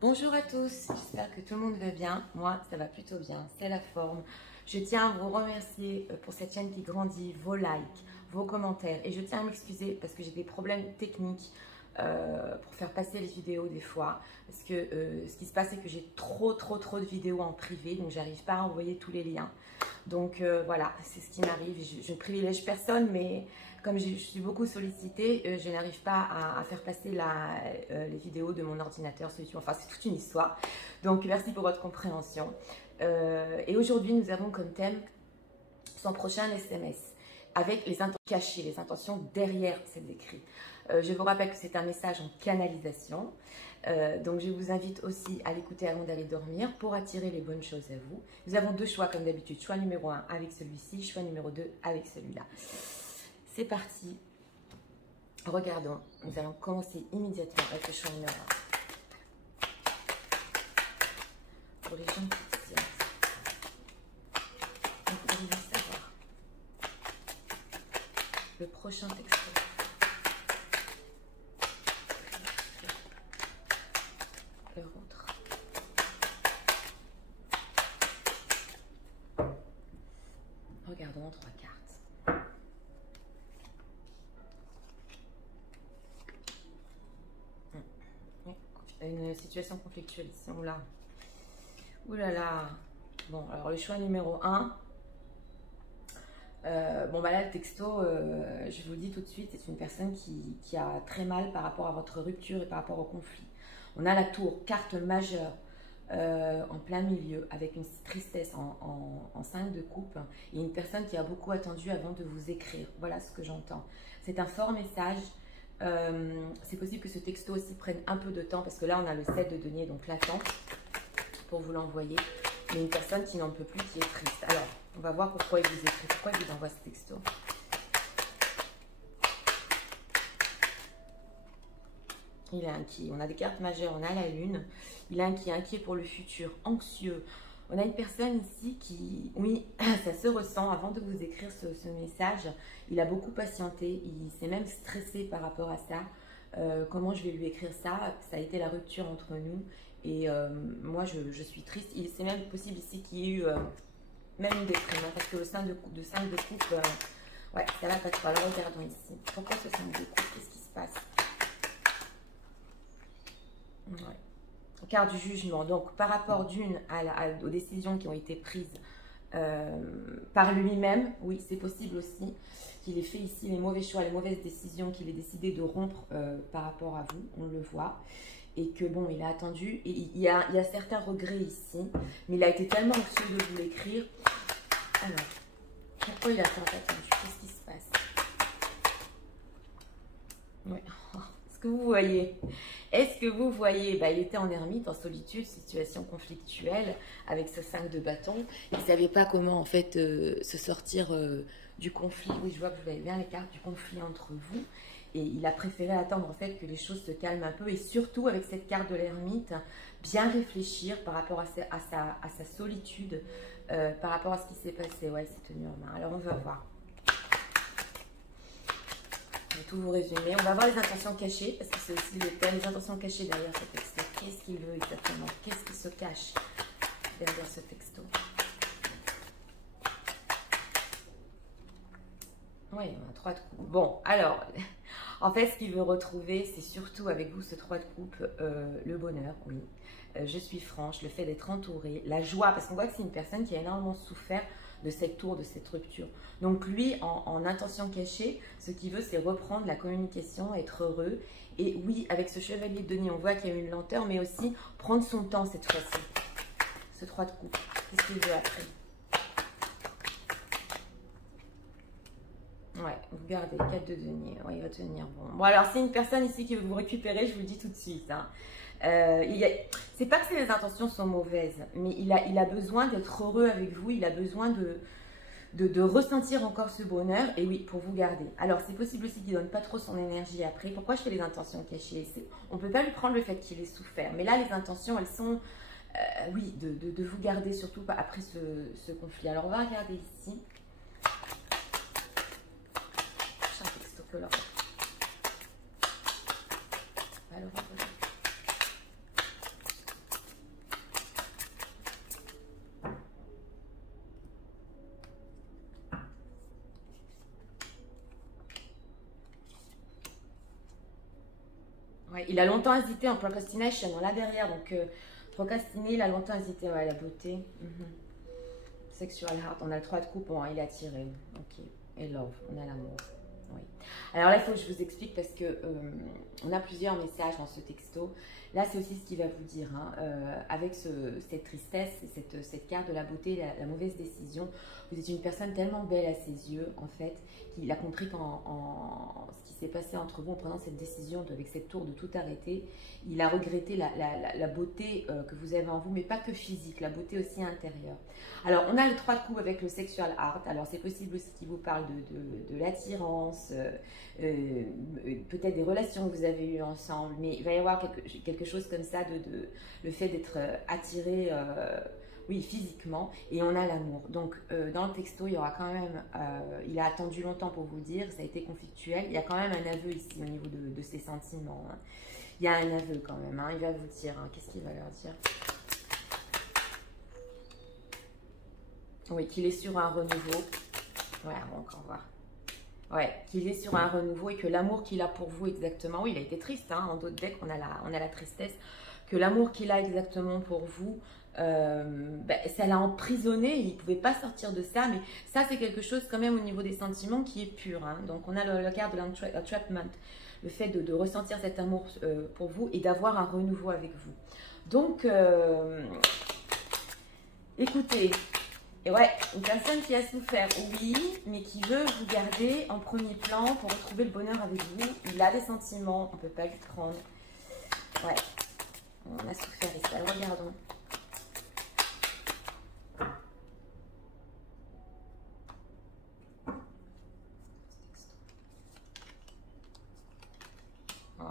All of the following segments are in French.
Bonjour à tous, j'espère que tout le monde va bien. Moi, ça va plutôt bien, c'est la forme. Je tiens à vous remercier pour cette chaîne qui grandit, vos likes, vos commentaires. Et je tiens à m'excuser parce que j'ai des problèmes techniques pour faire passer les vidéos des fois. Parce que ce qui se passe, c'est que j'ai trop de vidéos en privé, donc j'arrive pas à envoyer tous les liens. Donc voilà, c'est ce qui m'arrive. Je ne privilège personne, mais comme je suis beaucoup sollicitée, je n'arrive pas à faire passer les vidéos de mon ordinateur sur YouTube. Enfin, c'est toute une histoire. Donc merci pour votre compréhension. Et aujourd'hui, nous avons comme thème son prochain SMS avec les intentions cachées, les intentions derrière cet écrit. Je vous rappelle que c'est un message en canalisation. Donc je vous invite aussi à l'écouter avant d'aller dormir pour attirer les bonnes choses à vous. Nous avons deux choix comme d'habitude. Choix numéro 1 avec celui-ci, choix numéro 2 avec celui-là. C'est parti. Regardons. Nous allons commencer immédiatement avec le choix numéro 1. Pour les gens qui tiennent. Donc vous allez savoir le prochain texte. Leur autre. Regardons 3 cartes. Une situation conflictuelle ici. Oula. Oulala. Bon, alors le choix numéro 1. Bon, bah là, le texto, je vous le dis tout de suite, c'est une personne qui a très mal par rapport à votre rupture et par rapport au conflit. On a la tour, carte majeure en plein milieu, avec une tristesse en 5 de coupe et une personne qui a beaucoup attendu avant de vous écrire. Voilà ce que j'entends. C'est un fort message. C'est possible que ce texto aussi prenne un peu de temps parce que là, on a le 7 de denier, donc l'attente pour vous l'envoyer. Mais une personne qui n'en peut plus, qui est triste. Alors, on va voir pourquoi il vous écrit, pourquoi il vous envoie ce texto. Il est inquiet. On a des cartes majeures, on a la lune. Il est inquiet pour le futur, anxieux. On a une personne ici qui, oui, ça se ressent. Avant de vous écrire ce message, il a beaucoup patienté. Il s'est même stressé par rapport à ça. Comment je vais lui écrire ça? Ça a été la rupture entre nous. Et moi, je suis triste. C'est même possible ici qu'il y ait eu même une déprime. Hein, parce que le 5 de coupe, ouais, ça va pas trop. Alors regardons ici. Pourquoi ce 5 de coupe? Qu'est-ce qui se passe? Ouais. Carte du jugement. Donc, par rapport aux décisions qui ont été prises par lui-même, oui, c'est possible aussi qu'il ait fait ici les mauvais choix, les mauvaises décisions, qu'il ait décidé de rompre par rapport à vous, on le voit. Et que bon, il a attendu, et il y a certains regrets ici, mais il a été tellement anxieux de vous l'écrire. Alors, pourquoi il a tant attendu? Qu'est-ce qui se passe? Oui. Est-ce que vous voyez? Est-ce que vous voyez? Bah, il était en ermite, en solitude, situation conflictuelle, avec ce 5 de bâton. Il ne savait pas comment, en fait, se sortir du conflit. Oui, je vois que vous avez bien les cartes du conflit entre vous. Et il a préféré attendre, en fait, que les choses se calment un peu. Et surtout, avec cette carte de l'ermite, bien réfléchir par rapport à sa solitude, par rapport à ce qui s'est passé. Ouais, c'est tenu en main. Alors, on va voir. Je vais tout vous résumer. On va voir les intentions cachées, parce que c'est aussi le thème, les intentions cachées derrière ce texto. Qu'est-ce qu'il veut exactement? Qu'est-ce qui se cache derrière ce texto? Oui, on a 3 de coupe. Bon, alors, en fait, ce qu'il veut retrouver, c'est surtout avec vous, ce 3 de coupe, le bonheur, oui. Je suis franche, le fait d'être entourée, la joie, parce qu'on voit que c'est une personne qui a énormément souffert de cette tour, de cette rupture. Donc lui, en intention cachée, ce qu'il veut, c'est reprendre la communication, être heureux. Et oui, avec ce chevalier de denier, on voit qu'il y a une lenteur, mais aussi prendre son temps cette fois-ci. Ce 3 de coupe, qu'est-ce qu'il veut après? Ouais, vous gardez 4 de denier. Ouais, il va tenir bon. Bon, alors, c'est une personne ici qui veut vous récupérer, je vous le dis tout de suite. Hein. C'est pas que ses intentions sont mauvaises, mais il a besoin d'être heureux avec vous. Il a besoin de ressentir encore ce bonheur. Et oui, pour vous garder. Alors, c'est possible aussi qu'il ne donne pas trop son énergie après. Pourquoi je fais les intentions cachées? On ne peut pas lui prendre le fait qu'il ait souffert. Mais là, les intentions, elles sont, oui, de vous garder, surtout après ce conflit. Alors, on va regarder ici. Alors, Ouais, il a longtemps hésité en procrastination, là derrière. Donc, procrastiner, il a longtemps hésité. Ouais, la beauté. Sexual heart, on a le 3 de coupe, bon, il est attiré. Ok. Et love, on a l'amour. Oui. Alors là, il faut que je vous explique parce que on a plusieurs messages dans ce texto. Là, c'est aussi ce qu'il va vous dire. Hein. Avec cette tristesse, cette carte de la beauté, la mauvaise décision, vous êtes une personne tellement belle à ses yeux, en fait, qu'il a compris ce qui s'est passé entre vous en prenant cette décision avec cette tour de tout arrêter. Il a regretté la beauté que vous avez en vous, mais pas que physique, la beauté aussi intérieure. Alors, on a le 3 de coupe avec le sexual heart. Alors, c'est possible aussi qu'il vous parle de l'attirance, peut-être des relations que vous avez eues ensemble, mais il va y avoir quelque chose comme ça, le fait d'être attiré, oui, physiquement, et on a l'amour. Donc, dans le texto, il y aura quand même, il a attendu longtemps pour vous le dire, ça a été conflictuel, il y a quand même un aveu ici au niveau de ses sentiments. Hein. Il y a un aveu quand même, hein. Il va vous dire, hein. Qu'est-ce qu'il va leur dire? Oui, qu'il est sur un renouveau. Ouais, on va encore voir. Ouais, qu'il est sur un renouveau et que l'amour qu'il a pour vous exactement, oui, il a été triste, hein, en d'autres decks, on a la tristesse, que l'amour qu'il a exactement pour vous, ça l'a emprisonné, il ne pouvait pas sortir de ça, mais ça c'est quelque chose quand même au niveau des sentiments qui est pur. Hein. Donc on a le carte de l'entrapment, le fait de ressentir cet amour pour vous et d'avoir un renouveau avec vous. Donc, écoutez, et ouais, une personne qui a souffert, oui, mais qui veut vous garder en premier plan pour retrouver le bonheur avec vous. Il a des sentiments, on ne peut pas lui prendre. Ouais, on a souffert et ça, regardons. Oh.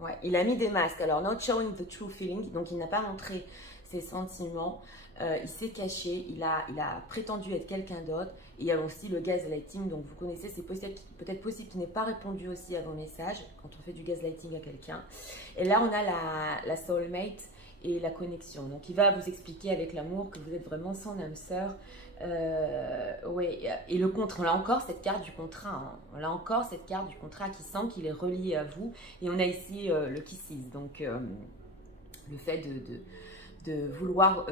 Ouais, il a mis des masques. Alors, not showing the true feeling, donc il n'a pas montré ses sentiments. Il s'est caché, il a prétendu être quelqu'un d'autre. Et il y a aussi le gaslighting, donc vous connaissez, c'est peut-être possible qu'il n'ait pas répondu aussi à vos messages quand on fait du gaslighting à quelqu'un. Et là, on a la soulmate et la connexion. Donc, il va vous expliquer avec l'amour que vous êtes vraiment son âme sœur. Ouais, et le contrat, on a encore cette carte du contrat. Hein. On a encore cette carte du contrat qui sent qu'il est relié à vous. Et on a ici le kisses, donc le fait de vouloir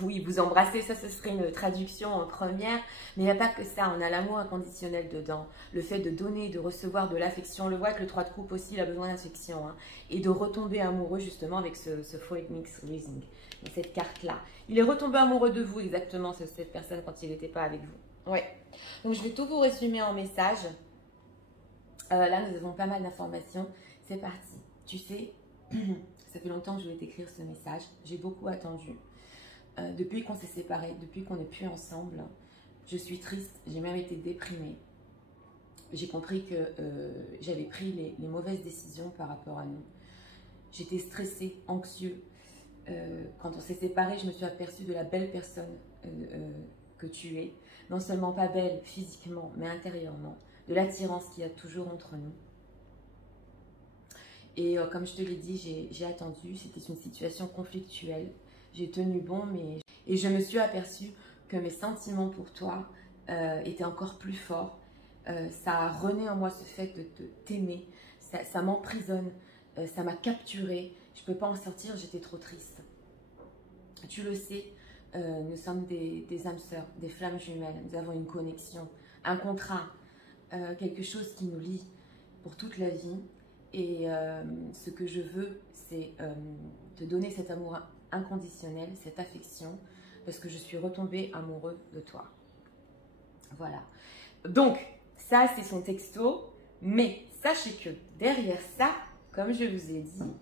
oui, vous embrasser, ça ce serait une traduction en première, mais il n'y a pas que ça, on a l'amour inconditionnel dedans, le fait de donner, de recevoir de l'affection, on le voit avec le 3 de coupe aussi, il a besoin d'affection, hein, et de retomber amoureux justement avec ce Foil Mix Rising, cette carte-là. Il est retombé amoureux de vous exactement, cette personne, quand il n'était pas avec vous. Ouais, donc je vais tout vous résumer en message. Là, nous avons pas mal d'informations, c'est parti. Tu sais... Ça fait longtemps que je voulais t'écrire ce message. J'ai beaucoup attendu. Depuis qu'on s'est séparés, depuis qu'on n'est plus ensemble, je suis triste. J'ai même été déprimée. J'ai compris que j'avais pris les mauvaises décisions par rapport à nous. J'étais stressée, anxieux. Quand on s'est séparés, je me suis aperçue de la belle personne que tu es. Non seulement pas belle physiquement, mais intérieurement. De l'attirance qu'il y a toujours entre nous. Et comme je te l'ai dit, j'ai attendu, c'était une situation conflictuelle. J'ai tenu bon, et je me suis aperçue que mes sentiments pour toi étaient encore plus forts. Ça a rené en moi ce fait de t'aimer. Ça m'emprisonne, ça m'a capturée. Je ne peux pas en sortir, j'étais trop triste. Tu le sais, nous sommes des âmes sœurs, des flammes jumelles. Nous avons une connexion, un contrat, quelque chose qui nous lie pour toute la vie. Et ce que je veux, c'est te donner cet amour inconditionnel, cette affection, parce que je suis retombée amoureux de toi. Voilà. Donc, ça, c'est son texto. Mais sachez que derrière ça, comme je vous ai dit,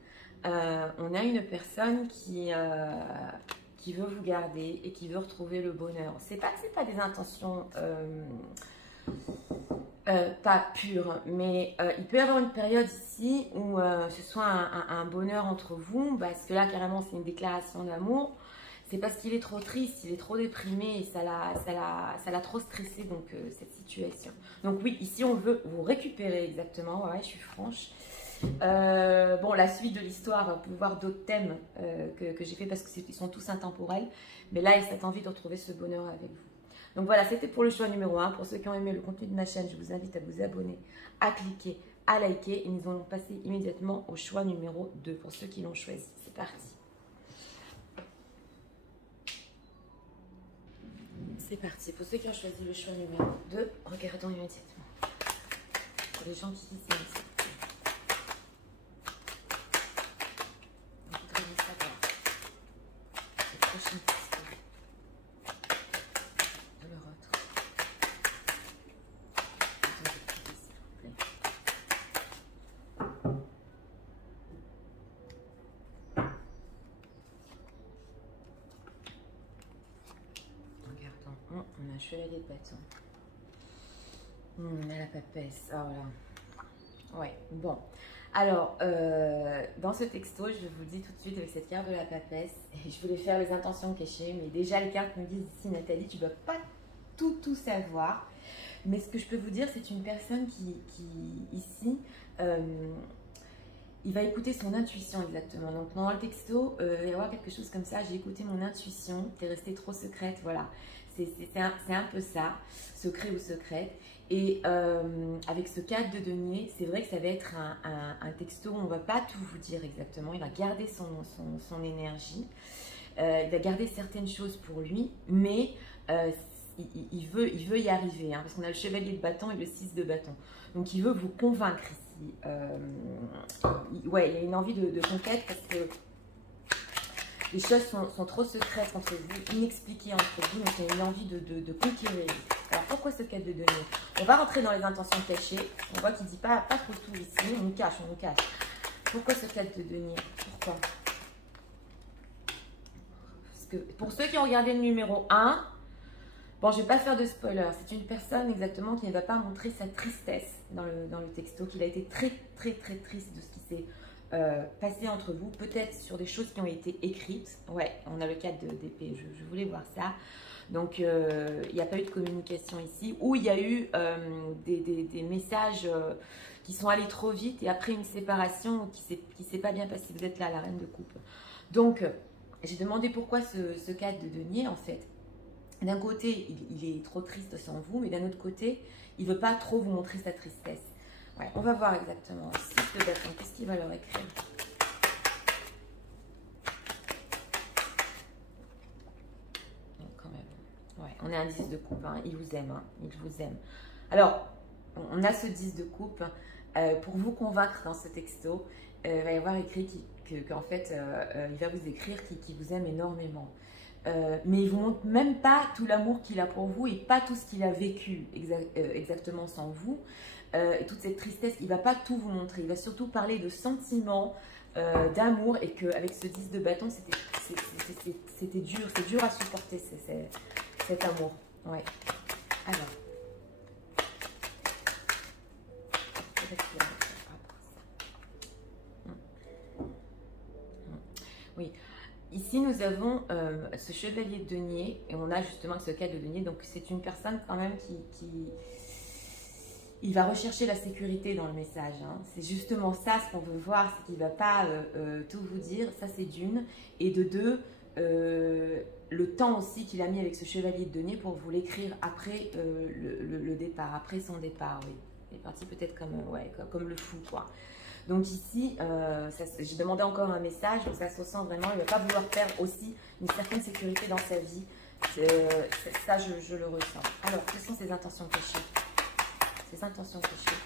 on a une personne qui veut vous garder et qui veut retrouver le bonheur. C'est pas des intentions... pas pure, mais il peut y avoir une période ici où ce soit un bonheur entre vous, parce que là carrément c'est une déclaration d'amour. C'est parce qu'il est trop triste, il est trop déprimé et ça l'a trop stressé, donc cette situation. Donc oui, ici on veut vous récupérer exactement, ouais, je suis franche. Bon, la suite de l'histoire, vous pouvez voir d'autres thèmes que j'ai fait parce qu'ils sont tous intemporels, mais là il y a cette envie de retrouver ce bonheur avec vous. Donc voilà, c'était pour le choix numéro 1. Pour ceux qui ont aimé le contenu de ma chaîne, je vous invite à vous abonner, à cliquer, à liker et nous allons passer immédiatement au choix numéro 2 pour ceux qui l'ont choisi. C'est parti. C'est parti. Pour ceux qui ont choisi le choix numéro 2, regardons immédiatement. Pour les gens qui disent ça. Je voudrais savoir les prochaines questions de leur autre. On a un chevalier de bâton. La papesse. Oh là. Ouais, bon. Alors, dans ce texto, je vous dis tout de suite avec cette carte de la papesse, et je voulais faire les intentions cachées, mais déjà les cartes me disent ici, Nathalie, tu ne dois pas tout savoir. Mais ce que je peux vous dire, c'est une personne qui ici, il va écouter son intuition exactement. Donc, dans le texto, il va y avoir quelque chose comme ça, j'ai écouté mon intuition, t'es restée trop secrète, voilà. C'est un peu ça, secret ou secrète. Et avec ce 4 de denier, c'est vrai que ça va être un texto où on ne va pas tout vous dire exactement. Il va garder son énergie, il va garder certaines choses pour lui, mais il veut y arriver, hein, parce qu'on a le chevalier de bâton et le 6 de bâton. Donc il veut vous convaincre ici. Ouais, il y a une envie de conquête parce que les choses sont trop secrètes entre vous, inexpliquées entre vous, donc il y a une envie de conquérir. Alors pourquoi ce 4 de denier? On va rentrer dans les intentions cachées. On voit qu'il ne dit pas trop tout ici, on nous cache. Pourquoi ce 4 de denier? Pourquoi? Parce que pour ceux qui ont regardé le numéro 1, bon, je ne vais pas faire de spoiler, c'est une personne exactement qui ne va pas montrer sa tristesse dans le texto, qu'il a été très triste de ce qui s'est passé entre vous, peut-être sur des choses qui ont été écrites. Ouais, on a le 4 d'épée, je voulais voir ça. Donc, il n'y a pas eu de communication ici, ou il y a eu des messages qui sont allés trop vite et après une séparation qui ne s'est pas bien passée. Vous êtes là, la reine de coupe. Donc, j'ai demandé pourquoi ce 4 de denier, en fait. D'un côté, il est trop triste sans vous, mais d'un autre côté, il ne veut pas trop vous montrer sa tristesse. Ouais, on va voir exactement. 6 de bâton, qu'est-ce qu'il va leur écrire? Quand même. Ouais, on est un 10 de coupe, hein. Il vous aime, hein. Il vous aime. Alors, on a ce 10 de coupe. Pour vous convaincre dans ce texto, il va y avoir écrit qu'en fait, il va vous écrire qu'il vous aime énormément. Mais il ne vous montre même pas tout l'amour qu'il a pour vous et pas tout ce qu'il a vécu exactement sans vous. Et toute cette tristesse, il ne va pas tout vous montrer. Il va surtout parler de sentiments, d'amour, et qu'avec ce 10 de bâton, c'était dur. C'est dur à supporter cet amour. Ouais. Alors. Oui. Ici, nous avons ce chevalier de denier et on a justement ce 4 de denier. Donc, c'est une personne quand même il va rechercher la sécurité dans le message. Hein. C'est justement ça ce qu'on veut voir, c'est qu'il ne va pas tout vous dire. Ça, c'est d'une. Et de deux, le temps aussi qu'il a mis avec ce chevalier de denier pour vous l'écrire après le départ, après son départ. Oui. Il est parti peut-être comme le fou, quoi. Donc ici, j'ai demandé encore un message, donc ça se ressent vraiment, il ne va pas vouloir perdre aussi une certaine sécurité dans sa vie. Ça, je le ressens. Alors, quelles sont ses intentions cachées? Ses intentions cachées.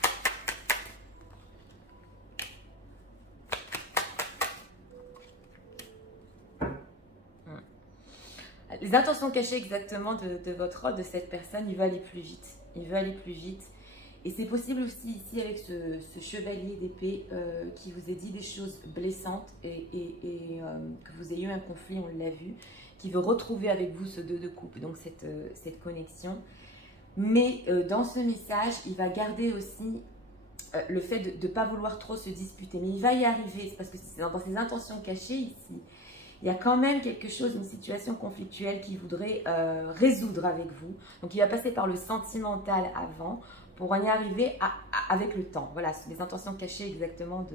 Les intentions cachées exactement de votre rôle, de cette personne, il veut aller plus vite. Il veut aller plus vite. Et c'est possible aussi ici avec ce chevalier d'épée qui vous ait dit des choses blessantes et que vous ayez eu un conflit, on l'a vu, qui veut retrouver avec vous ce 2 de coupe, donc cette connexion. Mais dans ce message, il va garder aussi le fait de ne pas vouloir trop se disputer. Mais il va y arriver, c'est parce que c'est dans ses intentions cachées ici. Il y a quand même quelque chose, une situation conflictuelle qu'il voudrait résoudre avec vous. Donc il va passer par le sentimental avant, pour en y arriver avec le temps. Voilà, c'est les intentions cachées exactement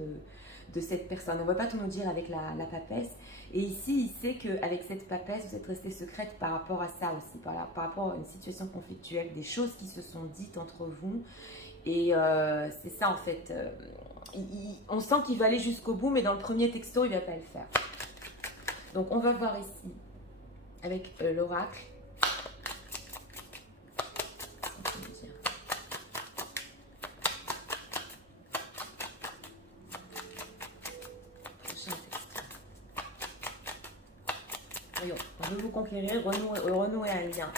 de cette personne. On ne va pas tout nous dire avec la papesse. Et ici, il sait qu'avec cette papesse, vous êtes restée secrète par rapport à ça aussi, par rapport à une situation conflictuelle, des choses qui se sont dites entre vous. Et c'est ça en fait. On sent qu'il va aller jusqu'au bout, mais dans le premier texto, il ne va pas le faire. Donc on va voir ici avec l'oracle. Voyons, on veut vous conquérir, renouer un lien.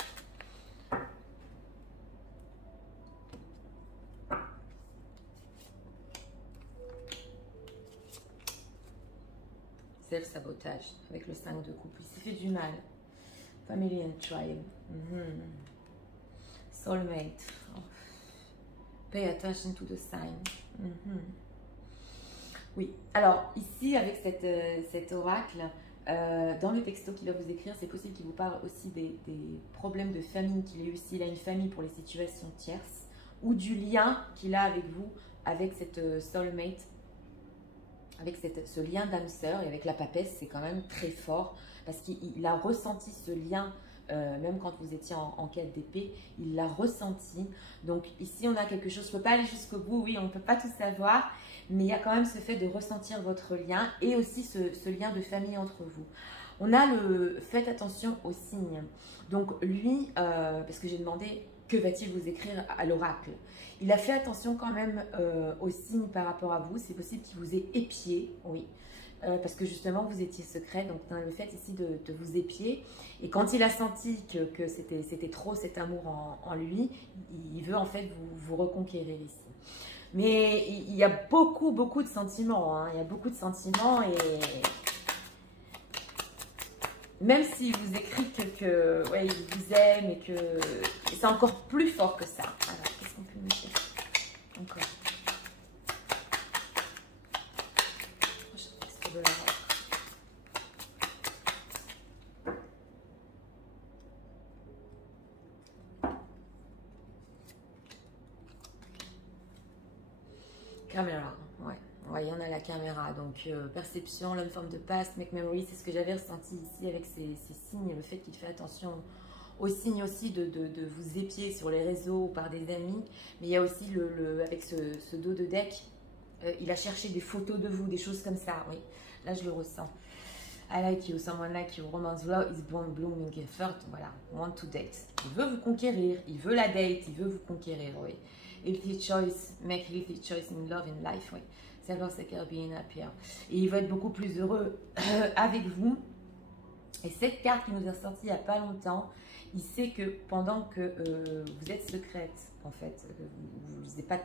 Self-sabotage avec le 5 de coupe. Il s'est fait du mal. Family and tribe. Soulmate. Oh. Pay attention to the sign. Oui, alors ici avec cet oracle, dans le texto qu'il va vous écrire, c'est possible qu'il vous parle aussi des problèmes de famille qu'il a eu s'il a une famille pour les situations tierces, ou du lien qu'il a avec vous, avec cette soulmate, avec ce lien d'âme sœur. Et avec la papesse, c'est quand même très fort, parce qu'il a ressenti ce lien, même quand vous étiez en quête d'épée, il l'a ressenti. Donc ici, on a quelque chose, je ne peux pas aller jusqu'au bout, oui, on ne peut pas tout savoir, mais il y a quand même ce fait de ressentir votre lien, et aussi ce lien de famille entre vous. On a le « faites attention aux signes ». Donc lui, parce que j'ai demandé « que va-t-il vous écrire à l'oracle ?» Il a fait attention quand même aux signes par rapport à vous. C'est possible qu'il vous ait épié, oui. Parce que justement vous étiez secret, donc on a le fait ici de vous épier. Et quand il a senti que c'était trop cet amour en lui, il veut en fait vous reconquérir ici. Mais il y a beaucoup de sentiments, hein. Il y a beaucoup de sentiments, et même s'il vous écrit que ouais, il vous aime, et que c'est encore plus fort que ça. Alors, qu'est-ce qu'on peut nous dire encore? Caméra, ouais, il y en a la caméra. Donc, perception, l'homme forme de past, make memory, c'est ce que j'avais ressenti ici avec ces signes. Le fait qu'il fait attention aux signes aussi de vous épier sur les réseaux ou par des amis. Mais il y a aussi, avec ce dos de deck, il a cherché des photos de vous, des choses comme ça, oui. Là, je le ressens. I like you, someone like you, romance love is born blooming effort, voilà, want to date. Il veut vous conquérir, il veut la date, il veut vous conquérir, oui. Healthy choice, make healthy choice in love and life, oui. Self-secure, being happier. Et il va être beaucoup plus heureux avec vous. Et cette carte qui nous a sorti il n'y a pas longtemps, il sait que pendant que vous êtes secrète, en fait,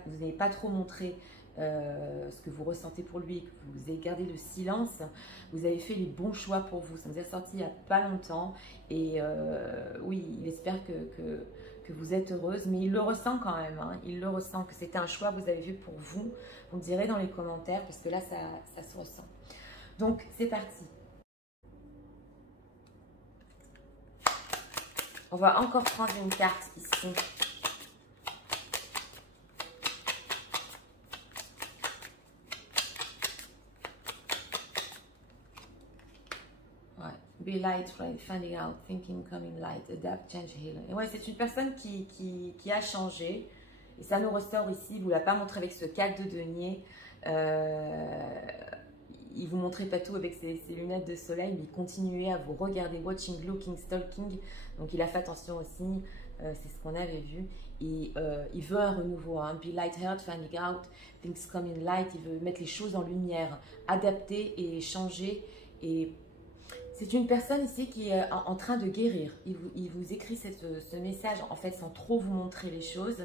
vous n'avez pas trop montré ce que vous ressentez pour lui, que vous avez gardé le silence, vous avez fait les bons choix pour vous. Ça nous est sorti il n'y a pas longtemps, et oui, il espère que vous êtes heureuse, mais il le ressent quand même, hein. Il le ressent, que c'était un choix que vous avez fait pour vous. Vous me direz dans les commentaires, parce que là, ça se ressent. Donc, c'est parti. On va encore prendre une carte ici. Be light, finding out, thinking, coming light, adapt, change, heal. Et ouais, c'est une personne qui a changé. Et ça nous ressort ici. Il ne vous l'a pas montré avec ce 4 de denier. Il vous montrait pas tout avec ses lunettes de soleil, mais il continuait à vous regarder, watching, looking, stalking. Donc il a fait attention aussi. C'est ce qu'on avait vu. Et il veut un renouveau. Hein. Be light, heart, finding out, things coming light. Il veut mettre les choses en lumière, adapter et changer. Et c'est une personne ici qui est en train de guérir. Il vous écrit ce message, en fait, sans trop vous montrer les choses.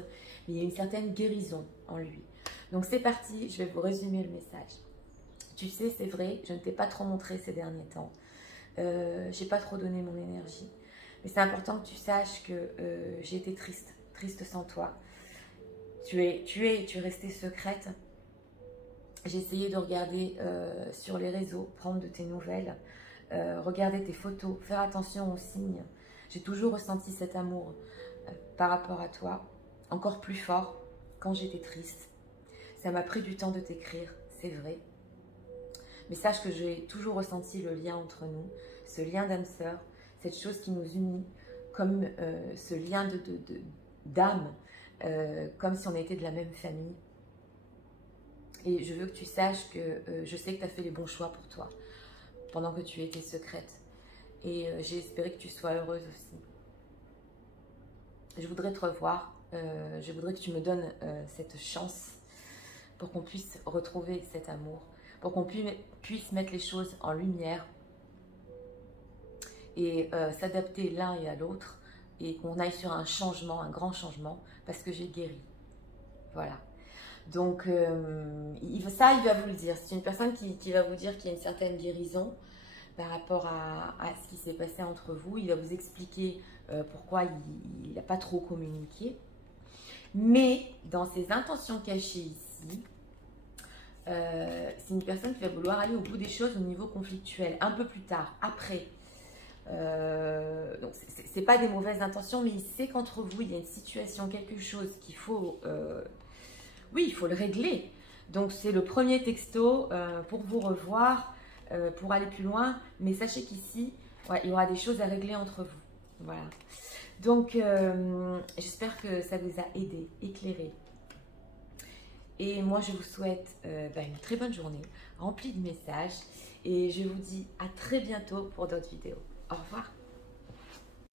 Mais il y a une certaine guérison en lui. Donc, c'est parti. Je vais vous résumer le message. Tu sais, c'est vrai, je ne t'ai pas trop montré ces derniers temps. Je n'ai pas trop donné mon énergie. Mais c'est important que tu saches que j'ai été triste sans toi. Tu es restée secrète. J'ai essayé de regarder sur les réseaux, prendre de tes nouvelles. Regarder tes photos, faire attention aux signes. J'ai toujours ressenti cet amour par rapport à toi, encore plus fort quand j'étais triste. Ça m'a pris du temps de t'écrire, c'est vrai. Mais sache que j'ai toujours ressenti le lien entre nous, ce lien d'âme sœur, cette chose qui nous unit, comme ce lien d'âme comme si on était de la même famille. Et je veux que tu saches que je sais que tu as fait les bons choix pour toi pendant que tu étais secrète. Et j'ai espéré que tu sois heureuse aussi. Je voudrais te revoir. Je voudrais que tu me donnes cette chance pour qu'on puisse retrouver cet amour, pour qu'on puisse mettre les choses en lumière et s'adapter l'un et à l'autre et qu'on aille sur un changement, un grand changement, parce que j'ai guéri. Voilà. Donc, ça, il va vous le dire. C'est une personne qui va vous dire qu'il y a une certaine guérison par rapport à ce qui s'est passé entre vous. Il va vous expliquer pourquoi il n'a pas trop communiqué. Mais dans ses intentions cachées ici, c'est une personne qui va vouloir aller au bout des choses au niveau conflictuel, un peu plus tard, après. Donc c'est pas des mauvaises intentions, mais il sait qu'entre vous, il y a une situation, quelque chose qu'il faut... oui, il faut le régler. Donc c'est le premier texto pour vous revoir, pour aller plus loin. Mais sachez qu'ici, ouais, il y aura des choses à régler entre vous. Voilà. Donc j'espère que ça vous a aidé, éclairé. Et moi, je vous souhaite une très bonne journée, remplie de messages. Et je vous dis à très bientôt pour d'autres vidéos. Au revoir.